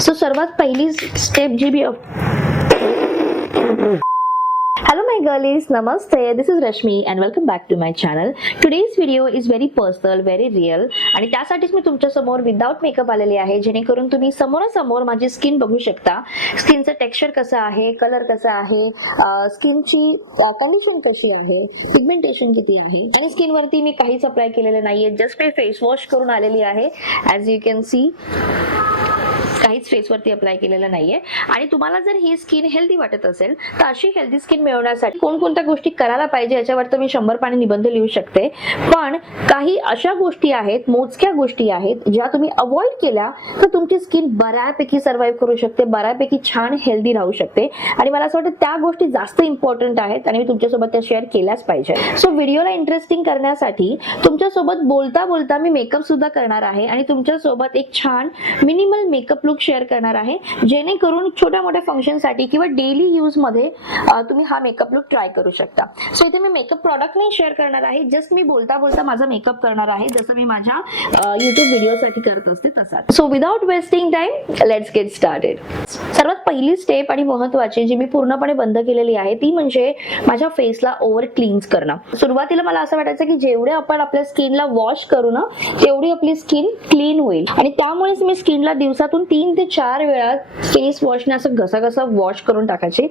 So सर्वात पहिली step जी मी Hello my girlies, namaste. This is Rashmi and welcome back to my channel. Today's video is very personal, very real आणि त्यासाठीच मी तुमच्या समोर विदाउट मेकअप आलेली आहे, जेणेकरून तुम्ही समोरासमोर माझी स्किन बघू शकता. स्किनचं टेक्स्चर कसं आहे, कलर कसा आहे, स्किनची कंडिशन कशी आहे, पिगमेंटेशन किती आहे आणि स्किनवरती मी काहीच अप्लाय केलेलं नाहीये. जस्ट मी फेस वॉश करून आलेली आहे. ॲज यू कॅन सी काहीच फेसवरती अप्लाय केलेलं नाहीये. आणि तुम्हाला जर ही स्किन हेल्दी वाटत असेल तर अशी हेल्दी स्किन मिळवण्यासाठी कोणकोणत्या गोष्टी करायला पाहिजे याच्यावर तर मी 100 पानी निबंध लिहू शकते. पण काही अशा गोष्टी आहेत, मोजक्या गोष्टी आहेत ज्या तुम्ही अवॉइड केल्या तर तुमची स्किन बऱ्यापैकी सर्व्हाइव्ह करू शकते, बऱ्यापैकी छान हेल्दी राहू शकते. आणि मला असं वाटतं त्या गोष्टी जास्त इम्पॉर्टंट आहेत आणि मी तुमच्यासोबत त्या शेअर केल्याच पाहिजे. सो व्हिडिओला इंटरेस्टिंग करण्यासाठी तुमच्यासोबत बोलता बोलता मी मेकअप सुद्धा करणार आहे आणि तुमच्यासोबत एक छान मिनिमल मेकअप लुक शेअर करणार आहे, जेणेकरून छोट्या मोठ्या फंक्शन साठी किंवा डेली यूज मध्ये तुम्ही हा मेकअप लुक ट्राय करू शकता. सो इथे मी मेकअप प्रॉडक्ट नाही शेअर करणार आहे, जस्ट मी बोलता बोलता माझा मेकअप करणार आहे, जसं मी माझ्या युट्यूब व्हिडिओ साठी करत असते तसाच. So without wasting time let's get started. सर्वात पहिली स्टेप आणि महत्त्वाची जी मी पूर्णपणे बंद केलेली आहे ती म्हणजे माझ्या फेसला ओव्हर क्लीन्स करणं. सुरुवातीला मला असं वाटायचं की जेवढे आपण आपल्या स्किनला वॉश करू ना तेवढी आपली स्किन क्लीन होईल आणि त्यामुळेच मी स्किनला दिवसातून 3 ते 4 वेळा फेस वॉशने असं घसा वॉश करून टाकायचे.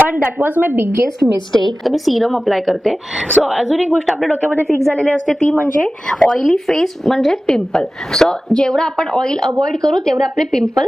पण that was my biggest mistake. तर मी सिरम अप्लाय करते. सो अजून एक गोष्ट आपल्या डोक्यामध्ये फिक्स झालेली असते ती म्हणजे ऑइली फेस म्हणजे पिंपल. सो जेवढं आपण ऑइल अवॉइड करू तेवढे आपले पिंपल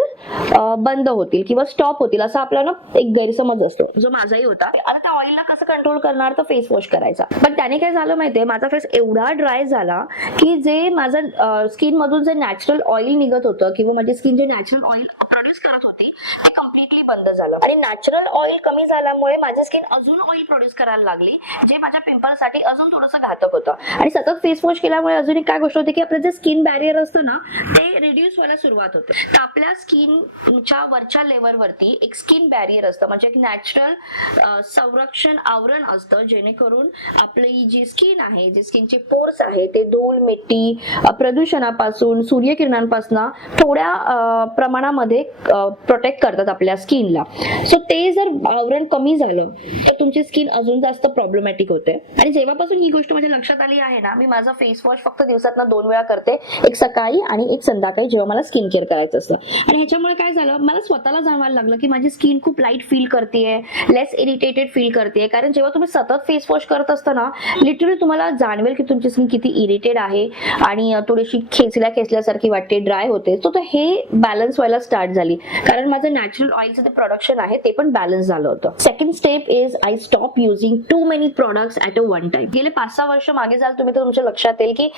बंद होतील किंवा स्टॉप होतील असा आपला ना एक गैरसमज असतो, जो माझाही होता. आता त्या ऑइलला कसं कंट्रोल करणार तर फेस वॉश करायचा. पण त्याने काय झालं माहितीये, माझा फेस एवढा ड्राय झाला की जे माझं स्किन मधून जे नॅचरल ऑइल निघत होतं किंवा माझी स्किन जे नॅचरल ऑइल प्रोड्यूस करत होती ते कम्प्लिटली बंद झालं. आणि नॅचरल ऑइल कमी झाल्यामुळे माझी स्किन अजून ऑइल प्रोड्यूस करायला लागली, जे माझ्या पिंपलसाठी अजून थोडंसं घातक होतं. आणि सतत फेस वॉश केल्यामुळे अजून एक काय गोष्ट होती की आपलं जे स्किन बॅरियर असतं ना ते रिड्यूस व्हायला सुरुवात होते. तर आपल्या स्किनच्या वरच्या लेवलवरती एक स्किन बॅरियर असतं, म्हणजे एक नॅचरल संरक्षण आवरण असतं, जेणेकरून आपली जी स्किन आहे, जे स्किनचे पोर्स आहे ते धूळ, मिट्टी, प्रदूषणापासून, सूर्यकिरणांपासून थोड्या प्रमाणामध्ये प्रोटेक्ट करतात आपल्या स्किनला. सो ते जर आवरण कमी झालं तर तुमची स्किन अजून जास्त प्रॉब्लेमॅटिक होते. आणि जेव्हापासून ही गोष्ट माझ्या लक्षात आली आहे ना, मी माझा फेस वॉश फक्त दिवसातनं 2 वेळा करते, एक सकाळी आणि एक संध्याकाळी जेव्हा मला स्किन केअर करायचं असतं. आणि ह्याच्यामुळे काय झालं, मला स्वतःला जाणवायला लागलं की माझी स्किन खूप लाईट फील करतेय, लेस इरिटेटेड फील करतेय. कारण जेव्हा तुम्ही सतत फेस वॉश करत असताना लिटरली तुम्हाला जाणवेल की तुमची स्किन किती इरिटेड आहे आणि थोडीशी खेचल्यासारखी वाटते, ड्राय होते. सो हे बॅलन्स व्हायला स्टार्ट झाली, कारण माझं नॅचरल ऑइलचं ते प्रोडक्शन आहे ते पण बॅलन्स झालं होतं. Second step is I stop using too many products at a one time. गेले 5-6 वर्ष मागे जाल तुम्ही तर तुमच्या लक्षात येईल की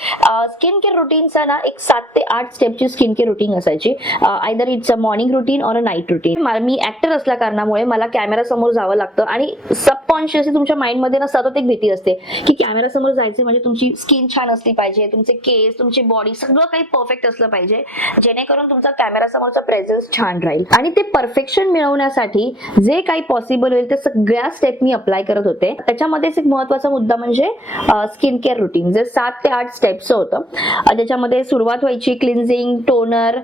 स्किन केअर रुटीनचा ना एक 7 ते 8 स्टेपची स्किन केअर रुटीन असायची. Either it's a morning routine or a night routine. Me actor असल्या कारणामुळे मला कॅमेरा समोर जावं लागतं आणि सबकॉन्शियसली तुमच्या माइंड मध्ये ना सतत एक भीती असते की कॅमेरा समोर जायचं म्हणजे तुमची स्किन छान असली पाहिजे, तुमचे केस, तुमची बॉडी सगळं काही परफेक्ट असलं पाहिजे, जेणेकरून तुमचा कॅमेरा समोरचा प्रेझेन्स छान राहील. आणि ते परफेक्शन मिळवण्यासाठी जे काही पॉसिबल होईल ते सगळ्या स्टेप मी अप्लाय करत होते. त्याच्यामध्येच एक महत्वाचा मुद्दा म्हणजे स्किन केअर रुटीन, जे 7 ते 8 स्टेप्स होतं. ज्याच्यामध्ये सुरुवात व्हायची क्लिन्झिंग, टोनर,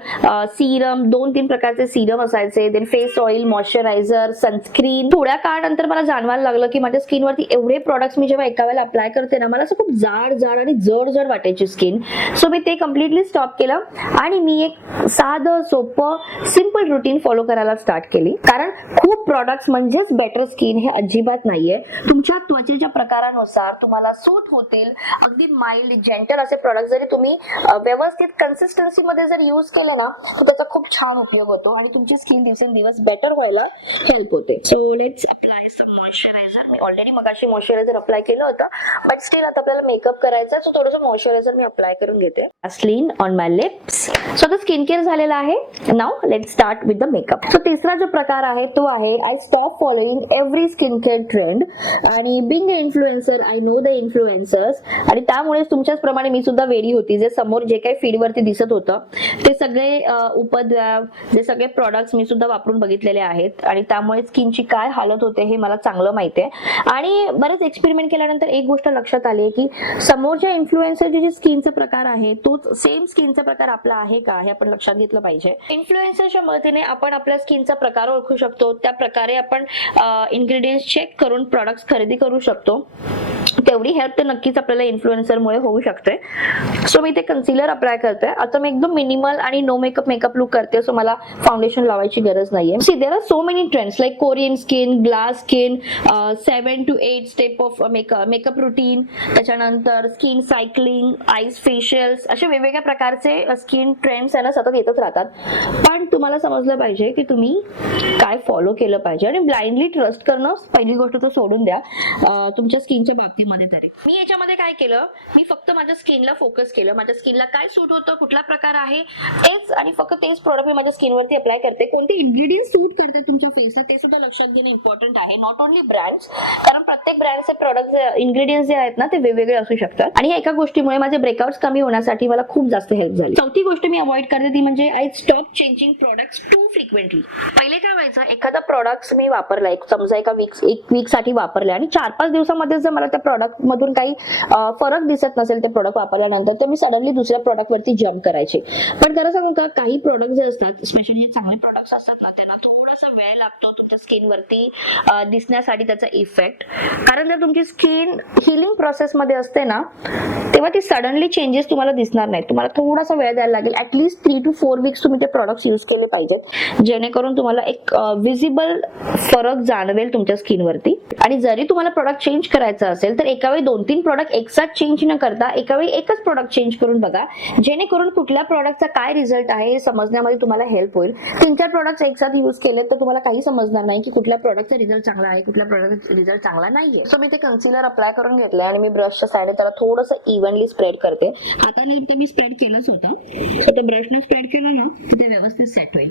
सिरम, 2-3 प्रकारचे सिरम असायचे, then face oil, moisturizer, sunscreen. थोड्या काळानंतर मला जाणवायला लागलं की माझ्या स्किनवरती एवढे प्रोडक्ट्स मी जेव्हा एका वेळेला अप्लाय करते ना, मला असं खूप जाड आणि जड वाटायची स्किन. सो मी ते कम्प्लिटली स्टॉप केलं आणि मी एक साधं सोपं सिंपल रुटीन फॉलो करायला स्टार्ट केली. कारण खूप प्रोडक्ट्स म्हणजेच बेटर स्किन हे अजिबात नाहीये. तुमच्या त्वचेच्या प्रकारानुसार तुम्हाला सूट होतील अगदी माइल्ड, जेंटल असे प्रोडक्ट जरी तुम्ही व्यवस्थित कन्सिस्टन्सी मध्ये जर यूज केलं ना तर त्याचा खूप छान उपयोग होतो आणि तुमची स्किन दिवसेंदिवस बेटर व्हायला हेल्प होते. So let's apply some moisturizer. मी ऑलरेडी मगाशी मॉइश्चरायझर अप्लाय केलं होतं, बट स्टिल आता आपल्याला मेकअप करायचा, सो थोडंसं मॉइश्चरायझर मी अप्लाय करून घेते. Vaseline on my lips. So आता स्किन केअर झालेला आहे. Now let's start with the makeup. So तिसरा जो प्रकार आहे तो आहे I stop following every skin care trend. आणि being influencer, I know the influencers. आणि त्यामुळेच तुमच्याच प्रमाणे मी सुद्धा वेडी होती. जे समोर जे काही फीड वरती दिसत होतं ते सगळे उपद्रव, जे सगळे प्रोडक्ट्स मी सुद्धा वापरून बघितलेले आहेत आणि त्यामुळे स्किनची काय हालत होते हे मला चांगलं माहिती आहे. नाहीये. आणि बरेच एक्सपेरिमेंट केल्यानंतर एक गोष्ट लक्षात आली की समोरच्या इन्फ्लुएन्सरचे जे स्किनचा प्रकार आहे तोच सेम स्किनचा प्रकार आपला आहे का हे आपण लक्षात घेतलं पाहिजे. इन्फ्लुएन्सरच्या मदतीने आपण आपल्या स्किनचा प्रकार ओळखू शकतो, त्या प्रकारे आपण इन्ग्रेडियंट्स चेक करून प्रॉडक्ट्स खरेदी करू शकतो. तेवढी हेल्प तर नक्कीच आपल्याला इन्फ्लुएन्सरमुळे होऊ शकते. सो मी ते कन्सिलर अप्लाय करते. आता मी एकदम मिनिमल आणि नो मेकअप लुक करते, सो मला फाउंडेशन लावायची गरज नाहीये. See there are so many trends like Korean skin, glass skin, 7 to 8 step of makeup routine, त्याच्यानंतर स्किन सायकलिंग, आईज फेशियल्स, असे वेगवेगळ्या प्रकारचे स्किन ट्रेंड्स आहे ना सतत येतच राहतात. पण तुम्हाला समजलं पाहिजे की तुम्ही काय फॉलो केलं पाहिजे आणि ब्लाइंडली ट्रस्ट करणं पहिली गोष्ट तो सोडून द्या तुमच्या स्किनच्या बाबतीमध्ये. तरी मी याच्यामध्ये काय केलं, मी फक्त माझ्या स्किनला फोकस केलं, माझ्या स्किनला काय सूट होतं, कुठला प्रकार आहे तेच आणि फक्त तेच प्रोडक्ट मी माझ्या स्किनवरती अप्लाय करते. कोणते इन्ग्रेडियंट सूट करते तुमच्या फेसला ते सुद्धा लक्षात घेणं इम्पॉर्टंट आहे. नॉट ओनली ब्रँड्स, कारण प्रत्येक ब्रँडचे प्रोडक्ट इन्ग्रेडियंट्स जे आहेत ना ते वेगवेगळे असू शकतात. आणि एका गोष्टीमुळे माझे ब्रेकआउट्स कमी होण्यासाठी मला खूप जास्त हेल्प झाली. चौथी गोष्ट मी अवॉइड करते ती म्हणजे I stop changing products too frequently. पहिले काय व्हायचं, एखादा प्रोडक्ट मी वापरला, एक समजा एक वीक साठी वापरले आणि 4-5 दिवसामध्ये जर मला त्या प्रोडक्ट मधून काही फरक दिसत नसेल ते प्रोडक्ट वापरल्यानंतर, तर मी सडनली दुसऱ्या प्रोडक्ट वरती जम्प करायचे. पण खरं सांगू का, काही प्रोडक्ट जे असतात, स्पेशली हे चांगले प्रोडक्ट्स असतात ना, त्यांना थोडासा वेळ लागतो तुमच्या स्किन वरती दिसण्यासाठी त्याचा इफेक्ट. कारण जर तुमची स्किन हिलिंग प्रोसेस मध्ये असते ना, तेव्हा ती सडनली चेंजेस तुम्हाला दिसणार नाही. तुम्हाला थोडासा वेळ द्यायला लागेल. ऍटलीस्ट 3 to 4 वीक्स तुम्ही ते प्रोडक्ट्स यूज केले पाहिजेत, जेणेकरून तुम्हाला एक विजिबल फरक जाणवेल तुमच्या स्किनवरती. आणि जरी तुम्हाला प्रोडक्ट चेंज करायचं असेल तर एका वेळी 2-3 प्रोडक्ट एकसाथ चेंज न करता एका वेळी एकच प्रोडक्ट चेंज करून बघा, जेणेकरून कुठल्या प्रोडक्टचा काय रिझल्ट आहे हे समजण्यामध्ये तुम्हाला हेल्प होईल. 3-4 प्रोडक्ट्स एकसाथ यूज केले तर तुम्हाला काही समजणार नाही की कुठल्या प्रोडक्टचा रिझल्ट चांगला आहे, कुठल्या प्रोडक्टचा रिझल्ट चांगला नाहीये. सो मी ते कन्सिलर अप्लाय करून घेतलंय आणि मी ब्रशच्या साइडने त्याला थोडंसं इव्हनली स्प्रेड करते. हाताने तर मी स्प्रेड केलंच होतं, सो ते ब्रशने स्प्रेड केलं ना तर ते व्यवस्थित सेट होईल.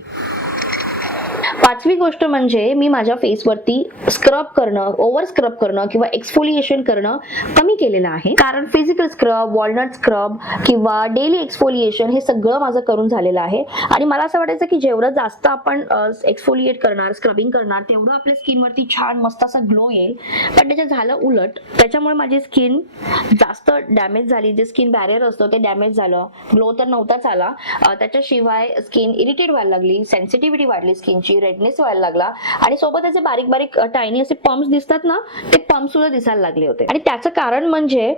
पाचवी गोष्ट म्हणजे मी माझ्या फेसवरती स्क्रब करणं, ओव्हर स्क्रब करणं किंवा एक्सफोलिएशन करणं कमी केलेलं आहे. कारण फिजिकल स्क्रब, वॉलनट स्क्रब किंवा डेली एक्सफोलिएशन हे सगळं माझं करून झालेलं आहे. आणि मला असं वाटायचं की जेवढं जास्त आपण एक्सफोलिएट करणार, स्क्रबिंग करणार, तेवढं आपल्या स्किनवरती छान मस्त असा ग्लो येईल. पण त्याच्यात झालं उलट. त्याच्यामुळे माझी स्किन जास्त डॅमेज झाली. जे स्किन बॅरियर असतं ते डॅमेज झालं, ग्लो तर नव्हताच आला. त्याच्याशिवाय स्किन इरिटेट व्हायला लागली, सेन्सिटिव्हिटी वाढली स्किनची, रेडनेस व्हायला लागला आणि सोबत त्याचे बारीक बारीक टायनी असे पंप्स दिसतात ना, ते पंप सुद्धा दिसायला लागले होते. आणि त्याचं कारण म्हणजे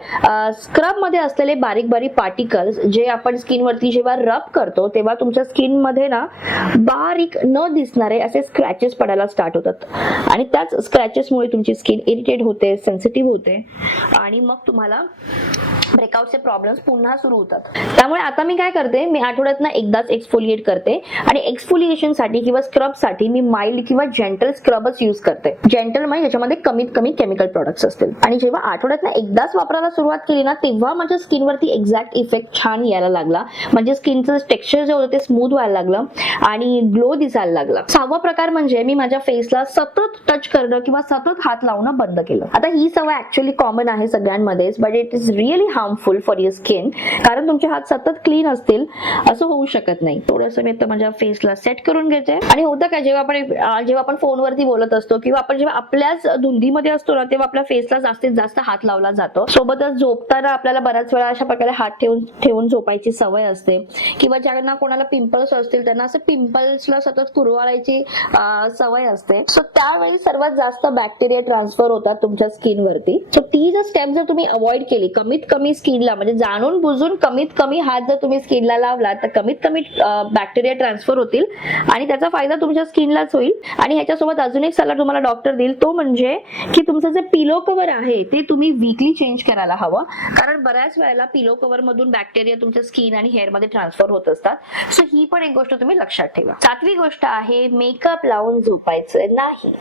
स्क्रब मध्ये असलेले बारीक बारीक पार्टिकल्स जे आपण स्किनवरती जेव्हा रब करतो तेव्हा तुमच्या स्किन मध्ये ना बारीक न दिसणारे असे स्क्रॅचेस पडायला स्टार्ट होतात. आणि त्याच स्क्रॅचेसमुळे तुमची स्किन इरिटेट होते, सेन्सिटिव्ह होते आणि मग तुम्हाला ब्रेकआउटचे प्रॉब्लेम्स पुन्हा सुरू होतात. त्यामुळे आता मी काय करते, मी आठवड्यातनं एकदाच एक्सफोलिएट करते आणि एक्सफोलिएशन साठी किंवा स्क्रब साठी मी माइल्ड किंवा जेंटल स्क्रबच यूज करते. जेंटल म्हणजे ज्याच्यामध्ये कमीत कमी केमिकल प्रोडक्ट्स असतील. आणि जेव्हा आठवड्यातनं एकदाच वापरायला सुरुवात केली ना, तेव्हा माझ्या स्किनवरती एक्झॅक्ट इफेक्ट छान यायला लागला. म्हणजे स्किनचं टेक्स्चर जे होतं ते स्मूथ व्हायला लागलं आणि ग्लो दिसायला लागला. 6वा प्रकार म्हणजे मी माझ्या फेसला सतत टच करणं किंवा सतत हात लावणं बंद केलं. आता ही सवय ऍक्च्युअली कॉमन आहे सगळ्यांमध्येच, but it is really harmful for your skin. कारण तुमचे हात सतत क्लीन असतील असं होऊ शकत नाही. थोडंसं मी आता माझ्या फेसला सेट करून घेते. आणि होतं काय, जेव्हा आपण फोनवरती बोलत असतो किंवा आपण जेव्हा आपल्याच धुंदीमध्ये असतो ना, तेव्हा आपल्या फेसला जास्तीत जास्त हात लावला जातो. सोबतच झोपताना आपल्याला बऱ्याच वेळा अशा प्रकारे हात ठेवून झोपायची सवय असते. किंवा ज्यांना कोणाला पिंपल्स असतील त्यांना असं पिंपल्सला सतत कुरवाळायची सवय असते. सो त्यावेळी सर्वात जास्त बॅक्टेरिया ट्रान्सफर होतात तुमच्या स्किनवरती. सो ती जर स्टेप जर तुम्ही अवॉइड केली, कमीत कमी स्किनला म्हणजे जाणून बुजून कमीत कमी हात जर तुम्ही स्किनला लावला तर कमीत कमी बॅक्टेरिया ट्रान्सफर होतील आणि त्याचा फायदा तुमच्या स्किनलाच होईल. आणि ह्याच्यासोबत अजून एक सल्ला तुम्हाला डॉक्टर देईल, तो म्हणजे की तुमचं जे पिलो कव्हर आहे ते तुम्ही वीकली चेंज करायला हवं. कारण बऱ्याच वेळेला पिलो कव्हर मधून बॅक्टेरिया तुमच्या स्किन आणि हेअर मध्ये ट्रान्सफर होत असतात. सो ही पण एक गोष्ट तुम्ही लक्षात ठेवा. 7वी गोष्ट आहे मेकअप लावून झोपायचं नाही.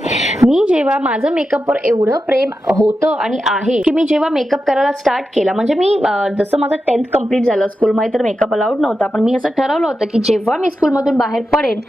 मी जेव्हा माझं मेकअपवर एवढं प्रेम होतं आणि आहे की मी जेव्हा मेकअप करायला स्टार्ट केला, म्हणजे मी जसं माझं 10th कम्प्लीट झालं, स्कूलमध्ये तर मेकअप अलाउड नव्हता, पण मी असं ठरवलं होतं की जेव्हा मी स्कूलमधून बाहेर पडेन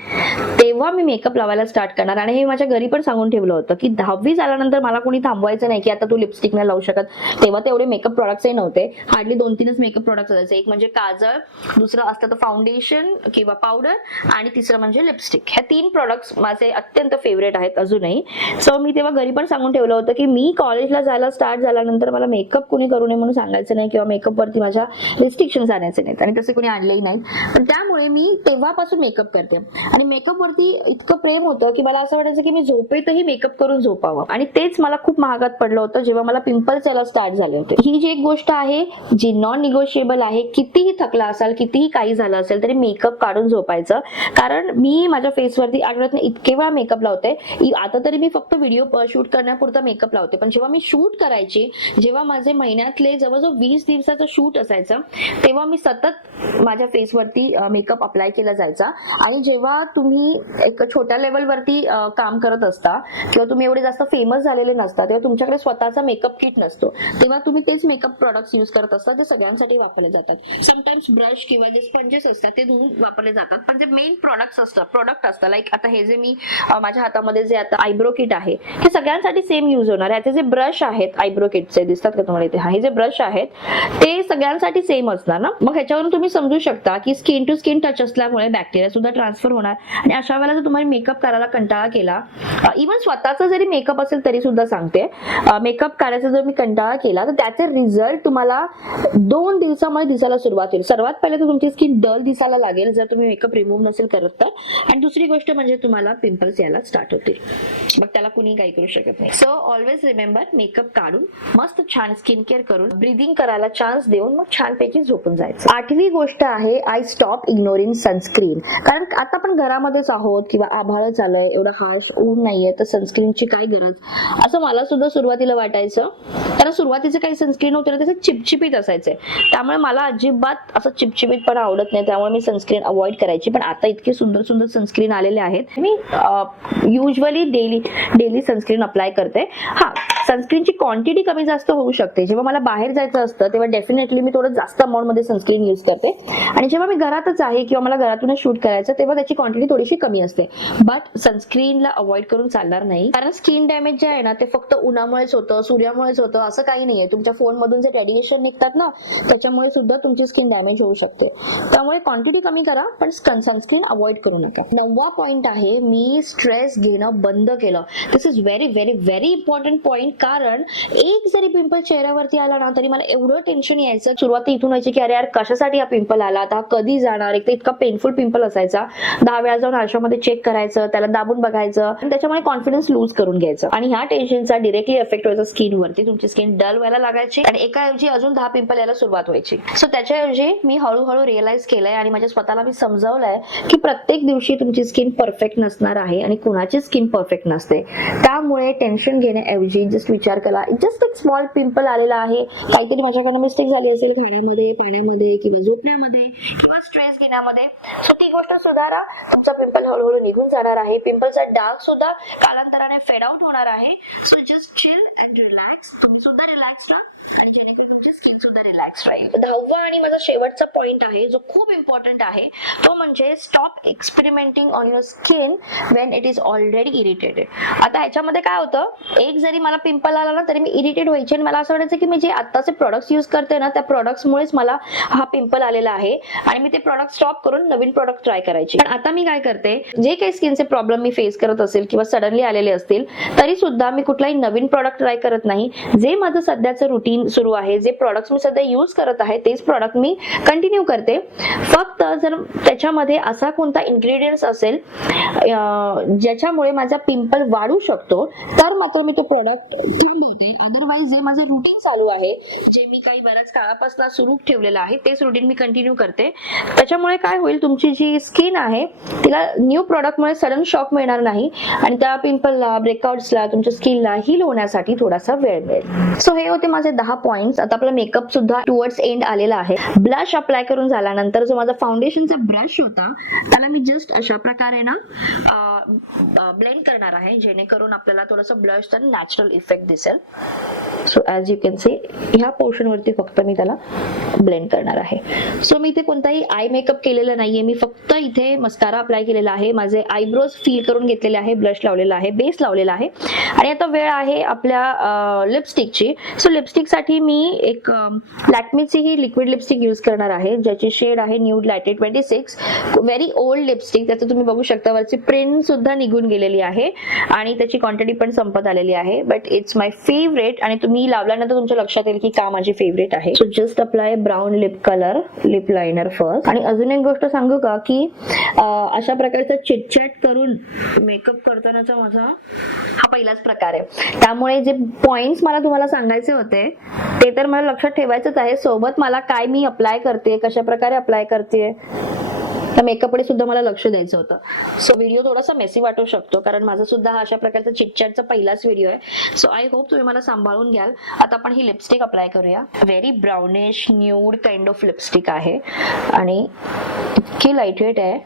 तेव्हा मी मेकअप लावायला स्टार्ट करणार. आणि हे माझ्या घरी पण सांगून ठेवलं होतं की 10वी झाल्यानंतर मला कोणी थांबवायचं नाही की आता तू लिपस्टिक नाही लावू शकत. तेव्हा तेवढे मेकअप प्रॉडक्ट्सही नव्हते, हार्डली 2-3च मेकअप प्रॉडक्ट्स असायचे. एक म्हणजे काजळ, दुसरं असतं तर फाउंडेशन किंवा पावडर, आणि तिसरं म्हणजे लिपस्टिक. ह्या 3 प्रॉडक्ट्स माझे अत्यंत फेवरेट आहेत अजूनही. सो मी तेव्हा घरी पण सांगून ठेवलं होतं की मी कॉलेजला जायला स्टार्ट झाल्यानंतर मला मेकअप कोणी करू नये म्हणून सांगायचं नाही किंवा मेकअप वरती माझ्या रिस्ट्रिक्शन्स आणायचे नाहीत, आणि तसे कोणी आणलेही नाहीत. पण त्यामुळे मी तेव्हापासून मेकअप करते. आणि मेकअप वरती इतकं प्रेम होतं की मला असं वाटायचं की मी झोपेतही मेकअप करून झोपावं. आणि तेच मला खूप महागात पडलं होतं जेव्हा मला पिंपल्स यायला स्टार्ट झाले होते. ही जी एक गोष्ट आहे जी नॉन निगोशिएबल आहे, कितीही थकला असाल, कितीही काही झालं असेल तरी मेकअप काढून झोपायचं. कारण मी माझ्या फेसवरती आठवड्यातून इतके वेळा मेकअप लावते. आता तरी मी फक्त व्हिडिओ शूट करण्यापुरता मेकअप लावते, पण जेव्हा मी शूट करायची, जेव्हा माझे महिन्यातले जवळजवळ 20 दिवसाचं शूट असायचं, तेव्हा मी सतत माझ्या फेसवरती मेकअप अप्लाय केला जायचा. आणि जेव्हा तुम्ही एक छोट्या लेवलवरती काम करत असता किंवा तुम्ही एवढे जास्त फेमस झालेले नसता, तेव्हा तुमच्याकडे स्वतःचा मेकअप किट नसतो, तेव्हा तुम्ही तेच मेकअप प्रोडक्ट्स यूज करत असता जे सगळ्यांसाठी वापरले जातात. समटाइम्स ब्रश किंवा जे स्पंजेस असतात ते धुवून वापरले जातात, पण जे मेन प्रोडक्ट असतं लाईक आता हे जे मी माझ्या हातामध्ये जे आता आयब्रो किट आहे, हे सगळ्यांसाठी सेम यूज होणार आहे. याचे जे ब्रश आहेत आयब्रो किटचे, दिसतात का तुम्हाला इथे, हे जे ब्रश आहेत ते सगळ्यांसाठी सेम असणार ना. मग ह्याच्यावरून तुम्ही समजू शकता की स्किन टू स्किन टच असल्यामुळे बॅक्टेरिया सुद्धा ट्रान्सफर होणार. आणि अशा वेळेला जर तुम्हाला मेकअप करायला कंटाळा केला, इव्हन स्वतःचा जरी मेकअप असेल तरी सुद्धा सांगते, मेकअप करायचा जर मी कंटाळा केला तर त्याचे रिझल्ट तुम्हाला 2 दिवसामध्ये दिसायला सुरुवात होईल. सर्वात पहिले तर तुमची स्किन डल दिसायला लागेल जर तुम्ही मेकअप रिमूव्ह नसेल करत तर. आणि दुसरी गोष्ट म्हणजे तुम्हाला पिंपल्स यायला स्टार्ट होतील, मग त्याला कुणी काही करू शकत नाही. सो ऑलवेज रिमेंबर, मेकअप काढून मस्त छान स्किन केअर करून ब्रीदिंग करायला चान्स देऊन मग छानपैकी झोपून जायचं. 8वी गोष्ट आहे, आय स्टॉप इग्नोरिंग सनस्क्रीन. कारण आता आपण घरामध्येच आहोत किंवा आभाळच आलंय, एवढं हार्श ऊन नाहीये, तर सनस्क्रीनची काय गरज, असं मला सुद्धा सुरुवातीला वाटायचं. कारण सुरुवातीचे काही सनस्क्रीन होते ना, त्याचे चिपचिपीत असायचे, त्यामुळे मला अजिबात असं चिपचिपीतपणा आवडत नाही, त्यामुळे मी सनस्क्रीन अवॉइड करायची. पण आता इतके सुंदर सुंदर सनस्क्रीन आलेले आहेत, मी युजली डेली सनस्क्रीन अप्लाय करते. हा, सनस्क्रीनची क्वांटिटी कमी जास्त होऊ शकते. जेव्हा मला बाहेर जायचं असतं तेव्हा डेफिनेटली मी थोडं जास्त अमाऊंट मध्ये सनस्क्रीन यूज करते, आणि जेव्हा मी घरातच आहे किंवा मला घरातूनच शूट करायचं तेव्हा त्याची क्वांटिटी थोडीशी कमी असते. बट सनस्क्रीनला अवॉइड करून चालणार नाही, कारण स्किन डॅमेज जे आहे ना ते फक्त उन्हामुळेच होतं, सूर्यामुळेच होतं असं काही नाहीये. तुमच्या फोन मधून जे रेडिएशन निघतात ना, त्याच्यामुळे सुद्धा तुमची स्किन डॅमेज होऊ शकते. त्यामुळे क्वांटिटी कमी करा, पण सनस्क्रीन अवॉइड करू नका. 9वा पॉइंट आहे, मी स्ट्रेस घेणं बंद केलं. This is very very very important point. कारण एक जरी पिंपल चेहऱ्यावरती आला ना तरी मला एवढं टेन्शन यायचं. सुरुवात इथून व्हायची की अरे यार कशासाठी हा पिंपल आला, आता कधी जाणार. एक तर इतका पेनफुल पिंपल असायचा, 10 वेळा जाऊन आरशामध्ये चेक करायचं, त्याला दाबून बघायचं, आणि त्याच्यामुळे कॉन्फिडन्स लूज करून घ्यायचं. आणि ह्या टेन्शनचा डिरेक्टली इफेक्ट व्हायचा स्किनवरती. तुमची स्किन डल व्हायला लागायची आणि एकाऐवजी अजून 10 पिंपल यायला सुरुवात व्हायची. सो त्याच्याऐवजी मी हळूहळू रिअलाइज केलंय आणि माझ्या स्वतःला मी समजावलंय की प्रत्येक दिवशी तुमची स्किन परफेक्ट नसणार आहे आणि कुणाची स्किन परफेक्ट नसते. त्यामुळे टेन्शन घेण्याऐवजी जस्ट विचार करा, जस्ट एक स्मॉल पिंपल आलेला आहे, काहीतरी माझ्याकडनं मिस्टेक झाली असेल खाण्यामध्ये, पाण्यामध्ये किंवा झोपण्यामध्ये किंवा स्ट्रेस घेण्यामध्ये, सो ती गोष्ट सुधारा. तुमचा पिंपल हळूहळू निघून जाणार आहे. पिंपलचा डाग सुद्धा कालांतराने फेड आउट होणार आहे. So just chill and relax. तुम्ही सुद्धा रिलॅक्स राहा आणि जेणेकरून तुमची स्किन सुद्धा रिलॅक्स राहील. 10वा आणि माझा शेवटचा पॉइंट आहे जो खूप इम्पॉर्टंट आहे, तो म्हणजे stop experimenting on your skin when it is already irritated. आता ह्याच्यामध्ये काय होतं, एक जरी मला पिंपल आला ना तरी मी इरिटेट व्हायचे आणि मला असं वाटायचं की मी जे आत्ताचे प्रोडक्ट्स यूज करते ना त्या प्रोडक्ट्समुळेच मला हा पिंपल आलेला आहे आणि मी ते प्रोडक्ट स्टॉप करून नवीन प्रोडक्ट ट्राय करायचे. पण आता मी काय करते, जे काही स्किनचे प्रॉब्लेम मी फेस करत असेल किंवा सडनली आलेले असतील तरी सुद्धा मी कुठलाही नवीन प्रोडक्ट ट्राय करत नाही. जे माझं सध्याचं रुटीन सुरू आहे, जे प्रोडक्ट्स मी सध्या यूज करत आहे तेच प्रोडक्ट मी कंटिन्यू करते. फक्त जर त्याच्यामध्ये असा कोणता इन्ग्रेडियंट्स असेल ज्याच्यामुळे माझा पिंपल वाढू शकतो तर मात्र मी तो प्रोडक्ट थांबवते. अदरवाईज जे माझं रुटीन चालू आहे, जे मी काही बऱ्याच काळापासून सुरू ठेवलेलं आहे तेच रुटीन मी कंटिन्यू करते. त्याच्यामुळे काय होईल, तुमची जी स्किन आहे तिला न्यू प्रोडक्टमुळे सडन शॉक मिळणार नाही आणि त्या पिंपलला, ब्रेकआउट्सला, तुमच्या स्किनला हील होण्यासाठी थोडासा वेळ मिळेल. सो हे होते माझे 10 पॉइंट्स. आता आपला मेकअप सुद्धा टुवर्ड्स एंड आलेला आहे. ब्लश अप्लाय करून झाल्यानंतर जो माझा फाउंडेशनचा ब्रश होता त्याला मी जस्ट अशा प्रकारे ना ब्लेंड करणार आहे, जेणेकरून आपल्याला थोडंसं ब्लशचा नॅचरल इफेक्ट परफेक्ट दिसेल. So as you can see ह्या पोर्शन वरती फक्त मी त्याला ब्लेंड करणार आहे. सो मी इथे कोणताही आय मेकअप केलेला नाहीये, मी फक्त इथे मस्कारा अप्लाय केलेला आहे, माझे आयब्रोज फील करून घेतलेले आहे, ब्लश लावलेला आहे, बेस लावलेला आहे. आणि आता वेळ आहे आपल्या लिपस्टिकची. सो लिपस्टिकसाठी मी एक लॅक्मेची ही लिक्विड लिपस्टिक यूज करणार आहे, ज्याची शेड आहे न्यूड लायटे 26. व्हेरी ओल्ड लिपस्टिक, त्याचं तुम्ही बघू शकता वरची प्रिंट सुद्धा निघून गेलेली आहे आणि त्याची क्वांटिटी पण संपत आलेली आहे. बट इट्स माय फेवरेट आणि तुम्ही लावल्यानंतर तुमच्या लक्षात येईल की का माझी फेवरेट आहे. So just apply brown lip colour lip liner first. आणि अजून एक गोष्ट सांगू का की अशा प्रकारचा चिटचॅट करून मेकअप करतानाचा माझा हा पहिलाच प्रकार आहे, त्यामुळे जे पॉइंट्स मला तुम्हाला सांगायचे होते ते तर मला लक्षात ठेवायचंच आहे, सोबत मला काय मी अप्लाय करते, कशा प्रकारे अप्लाय करते, त्या मेकअपकडे सुद्धा मला लक्ष द्यायचं होतं. सो व्हिडिओ थोडासा मेसी वाटू शकतो कारण माझा सुद्धा हा अशा प्रकारचा चिटचॅटचा पहिलाच व्हिडिओ आहे. सो आय होप तुम्ही मला सांभाळून घ्याल. आता आपण ही लिपस्टिक अप्लाय करूया. Very brownish nude kind of lipstick आहे आणि इतकी लाईट वेट आहे,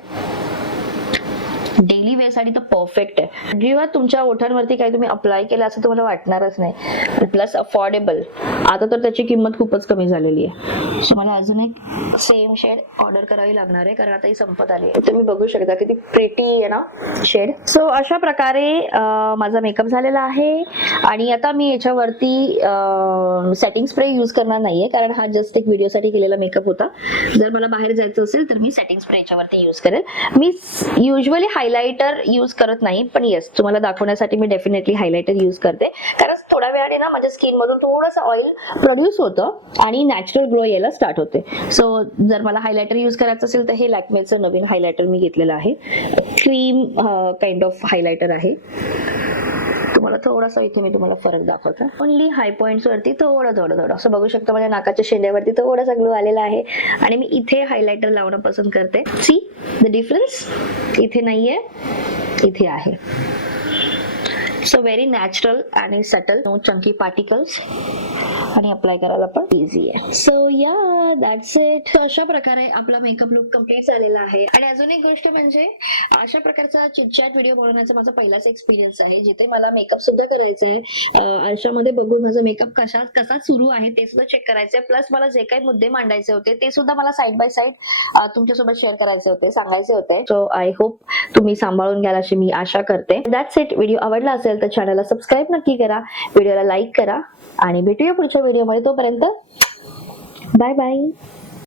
डेली वेअर साठी तर परफेक्ट आहे. जेव्हा तुमच्या ओठांवरती काही तुम्ही अप्लाय केलं असं तुम्हाला वाटणारच नाही. प्लस अफोर्डेबल, आता तर त्याची किंमत खूपच कमी झालेली आहे. सो मला अजून एक सेम शेड ऑर्डर करावी लागणार आहे कारण आता ही संपत आली आहे. तुम्ही बघू शकता किती प्रिटी आहे ना शेड. सो अशा प्रकारे माझा मेकअप झालेला आहे आणि आता मी याच्यावरती सेटिंग स्प्रे यूज करणार नाहीये कारण हा जस्ट एक व्हिडिओसाठी केलेला मेकअप होता. जर मला बाहेर जायचं असेल तर मी सेटिंग स्प्रे याच्यावरती यूज करेल. मी युजली हायलायटर यूज करत नाही, पण येस तुम्हाला दाखवण्यासाठी मी डेफिनेटली हायलायटर यूज करते कारण थोड्या वेळाने ना माझ्या स्किन मधून थोडंसं ऑइल प्रोड्यूस होतं आणि नॅचरल ग्लो यायला स्टार्ट होते. सो जर मला हायलायटर यूज करायचं असेल तर हे लॅक्मेचं नवीन हायलायटर मी घेतलेलं आहे. क्रीम काइंड ऑफ हायलायटर आहे. तुम्हाला थोडासा इथे मी तुम्हाला फरक दाखवतो. ओनली हाय पॉइंट्स वरती थोडं असं बघू शकता. माझ्या नाकाच्या शेंड्यावरती थोडासा ग्लो आलेला आहे आणि मी इथे हायलायटर लावणं पसंत करते. सी द डिफरन्स, इथे नाहीये, इथे आहे. सो व्हेरी नॅचरल आणि सटल, नो चंकी पार्टिकल्स आणि अप्लाय करायला पण इझी आहे. सो या दॅट्स इट. अशा प्रकारे आपला मेकअप लुक कम्प्लीट झालेला आहे. आणि अजून एक गोष्ट म्हणजे अशा प्रकारचा चिटचॅट व्हिडिओ बनवण्याचा माझा पहिलाच एक्सपिरियन्स आहे, जिथे मला मेकअप सुद्धा करायचा आहे. आरशामध्ये बघून माझा मेकअप कसा सुरू आहे ते सुद्धा चेक करायचं आहे. प्लस मला जे काही मुद्दे मांडायचे होते ते सुद्धा मला साईड बाय साईड तुमच्यासोबत शेअर करायचे होते, सांगायचे होते. सो आय होप तुम्ही सांभाळून घ्याल अशी मी आशा करते. That's it. व्हिडिओ आवडला असेल तर चॅनलला सबस्क्राईब नक्की करा, व्हिडिओला लाईक करा आणि भेटूया पुढच्या व्हिडिओमध्ये. तोपर्यंत बाय बाय.